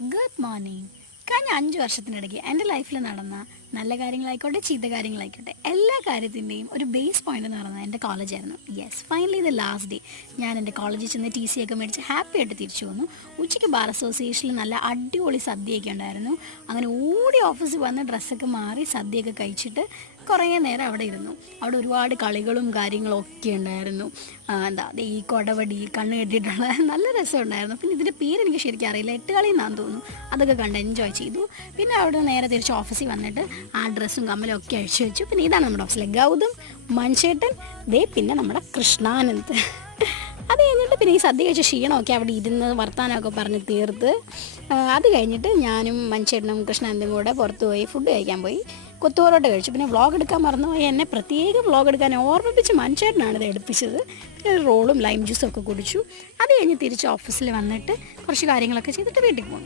Good morning. കഴിഞ്ഞ 5 വർഷത്തിനിടയ്ക്ക് എൻ്റെ ലൈഫിൽ നടന്ന നല്ല കാര്യങ്ങളായിക്കോട്ടെ ചീത്ത കാര്യങ്ങളായിക്കോട്ടെ എല്ലാ കാര്യത്തിൻ്റെയും ഒരു ബേസ് പോയിന്റ് എന്ന് പറയുന്നത് എൻ്റെ കോളേജായിരുന്നു. Yes, finally the last day ഞാൻ എൻ്റെ കോളേജിൽ ചെന്ന് ടി സി ഒക്കെ മേടിച്ച് ഹാപ്പി ആയിട്ട് തിരിച്ചു വന്നു. ഉച്ചയ്ക്ക് ബാർ അസോസിയേഷനിൽ നല്ല അടിപൊളി സദ്യയൊക്കെ ഉണ്ടായിരുന്നു. അങ്ങനെ ഓടി ഓഫീസിൽ വന്ന് ഡ്രസ്സൊക്കെ മാറി സദ്യയൊക്കെ കഴിച്ചിട്ട് കുറേ നേരം അവിടെ ഇരുന്നു. അവിടെ ഒരുപാട് കളികളും കാര്യങ്ങളും ഒക്കെ ഉണ്ടായിരുന്നു. ഈ കൊടവടി കണ്ണ് കെട്ടിയിട്ടുള്ള നല്ല രസമുണ്ടായിരുന്നു. പിന്നെ ഇതിൻ്റെ പേര് എനിക്ക് ശരിക്കും അറിയില്ല, 8 കളി എന്നാന്ന് തോന്നുന്നു. അതൊക്കെ കണ്ട് എൻജോയ് ചെയ്തു. പിന്നെ അവിടെ നേരെ തിരിച്ച് ഓഫീസിൽ വന്നിട്ട് ആ ഡ്രസ്സും കമ്മലും ഒക്കെ അഴിച്ചു വെച്ചു. പിന്നെ ഇതാണ് നമ്മുടെ ഓഫീസിലെ ഗൗതം, മൺചേട്ടൻ, പിന്നെ നമ്മുടെ കൃഷ്ണാനന്ദ്. അത് കഴിഞ്ഞിട്ട് പിന്നെ ഈ സദ്യ കഴിച്ച ക്ഷീണമൊക്കെ അവിടെ ഇരുന്ന് വർത്താനമൊക്കെ പറഞ്ഞ് തീർത്ത് അത് കഴിഞ്ഞിട്ട് ഞാനും മൺചേട്ടനും കൃഷ്ണാനന്ദും കൂടെ പുറത്ത് പോയി ഫുഡ് കഴിക്കാൻ പോയി. കൊത്തുപൊറോട്ട കഴിച്ചു. പിന്നെ വ്ളോഗ് എടുക്കാൻ മറന്നുപോയി. എന്നെ പ്രത്യേകം വ്ളോഗ് എടുക്കാൻ ഓർമ്മിപ്പിച്ച് മൺചേട്ടനാണ് ഇത് എടുപ്പിച്ചത്. പിന്നെ റോളും ലൈം ജ്യൂസും ഒക്കെ കുടിച്ചു. അത് കഴിഞ്ഞ് തിരിച്ച് ഓഫീസിൽ വന്നിട്ട് കുറച്ച് കാര്യങ്ങളൊക്കെ ചെയ്തിട്ട് വീട്ടിൽ പോകുന്നു.